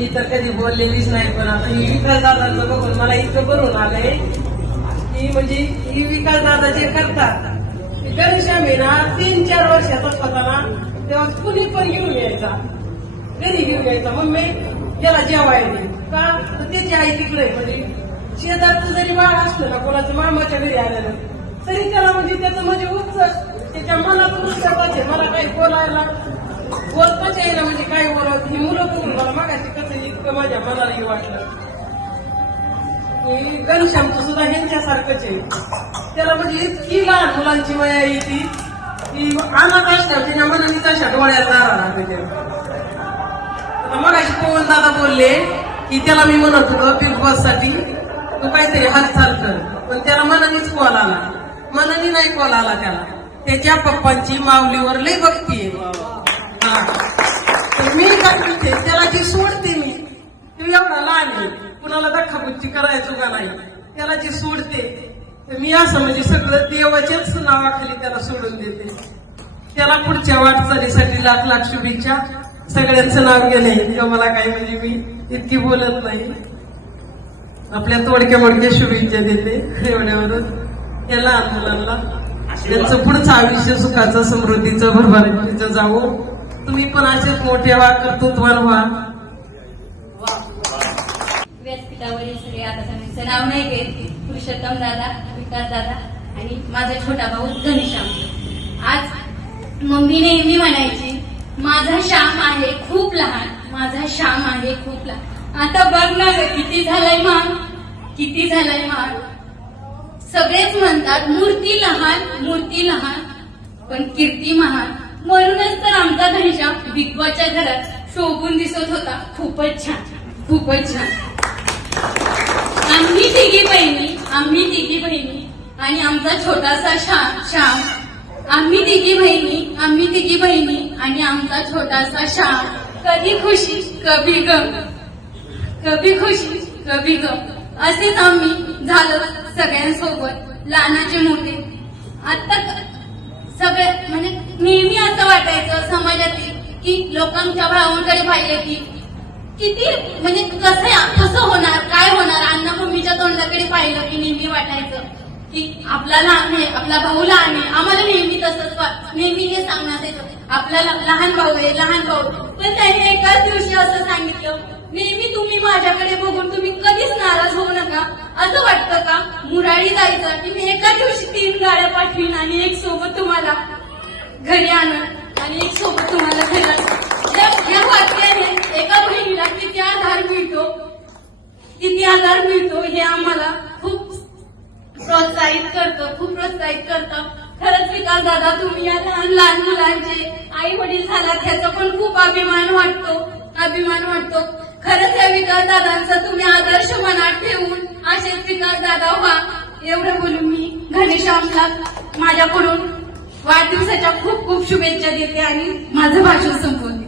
मी तर कधी बोललेलीच नाही, पण आता ही विकास दादांचं बघून मला इतकं भरून आलंय की म्हणजे ही विकास दादा जे करतात गणेशा मेना 3-4 वर्षाचाच होता ना, तेव्हा कुणी पण घेऊन यायचा, घरी घेऊन यायचा, मम्मी याला जेवायला का तर त्याची आई तिकडे म्हणजे शेजारचं जरी बाळ असलं ना कोणाचं मामाच्या घरी आलेलं तरी त्याला म्हणजे त्याचं म्हणजे उत्सव त्याच्या मनातून उत्सव पाहिजे. मला काही बोलायला बोलताच येईना म्हणजे काय बोलावं ही मुलं बघून मला मागाशी कसं इतकं माझ्या मनालाही वाटलं की घनश्यामचं सुद्धा ह्यांच्यासारखंच आहे. त्याला म्हणजे इतकी लहान मुलांची माया येते की अनाथ असतात त्याच्या मनाने तशा डोळ्यात नारा लागते. मगाशी पवन दादा बोलले की त्याला मी म्हणत होतो बिग बॉस साठी तू काहीतरी हालचाल कर, पण त्याला मनानेच कॉल आला, मनाने नाही कॉल आला त्याला, त्याच्या पप्पांची माऊलीवर लय भक्ती आहे. तर मी काय म्हणते त्याला जी सोडते मी तू एवढा लहान आहे कुणाला धक्काबुक्की करायचो का नाही, त्याला जी सोडते तर मी असं म्हणजे सगळं देवाच्याच नावाखाली त्याला सोडून देते. त्याला पुढच्या वाटचालीसाठी लाख लाख शुभेच्छा. सगळ्यांचं नाव गेले किंवा मला काही म्हणजे मी इतकी बोलत नाही, आपल्या तोडक्या मोडक्या शुभेच्छा देते एवढ्यावरच. या लहान मुलांना त्यांचं पुढचं आयुष्य सुखाचं समृद्धीचं भरभराटीचं जावो. तुम्ही पण असेच मोठे व्हा, कर्तृत्वान व्हा. व्यासपीठावरील सगळे आता त्यांचं नाव नाही घेत, पुरुषोत्तम दादा, विकास दादा आणि माझा छोटा भाऊ घनश्याम. आज मम्मी नेहमी म्हणायची माझा श्याम आहे खूप लहान, माझा श्याम आहे खूप लहान. आता बघ ना ग किती झालाय महान, किती झालाय महान. सगळेच म्हणतात मूर्ती लहान, मूर्ती लहान, पण कीर्ती महान. म्हणूनच तर आमचा घनश्याम बिग बॉसच्या घरात शोभून दिसत होता. खूपच छान, खूपच छान. आम्ही तिघी बहिणी आणि आमचा छोटासा श्याम. आम्ही तिघी बहिणी आणि आमचा छोटासा श्याम. कधी खुशी कभी गम, कभी खुशी कभी गम. असेच आम्ही झालो सगळ्यांसोबत लहानाचे मोठे. आता सगळे म्हणजे नेहमी असं वाटायचं समाजातील की लोकांच्या भावांकडे पाहिले की किती म्हणजे कसं होणार, काय होणार. अण्णा मम्मीच्या तोंडाकडे पाहिलं की नेहमी वाटायचं की आपला लहान आहे, आपला भाऊ लहान आहे. आम्हाला नेहमी तसंच नेहमी हे सांगण्यात येतं आपला लहान भाऊ आहे, लहान भाऊ. पण त्याने एकाच दिवशी असं सांगितलं नेहमी तुम्ही माझ्याकडे बघून तुम्ही कधीच नाराज होऊ नका. असं वाटतं का मुराडी जायचं की मी एका दिवशी 3 गाड्या पाठवीन आणि एक सोबत तुम्हाला घरी आणून आणि एक सोबत तुम्हाला घरी. या वाक्याने एका बहिणीला किती आधार मिळतो हे आम्हाला खूप प्रोत्साहित करतं. खरंच विकास दादा तुम्ही या लहान लहान मुलांचे आई वडील झालात ह्याचा पण खूप अभिमान वाटतो. खरंच या विकास दादांचा तुम्ही आदर्श मनात ठेवून असेच विकास दादा व्हा. एवढं बोलून मी घनश्यामला माझ्याकडून वाढदिवसाच्या खूप खूप शुभेच्छा देते आणि माझं भाषण संपवते.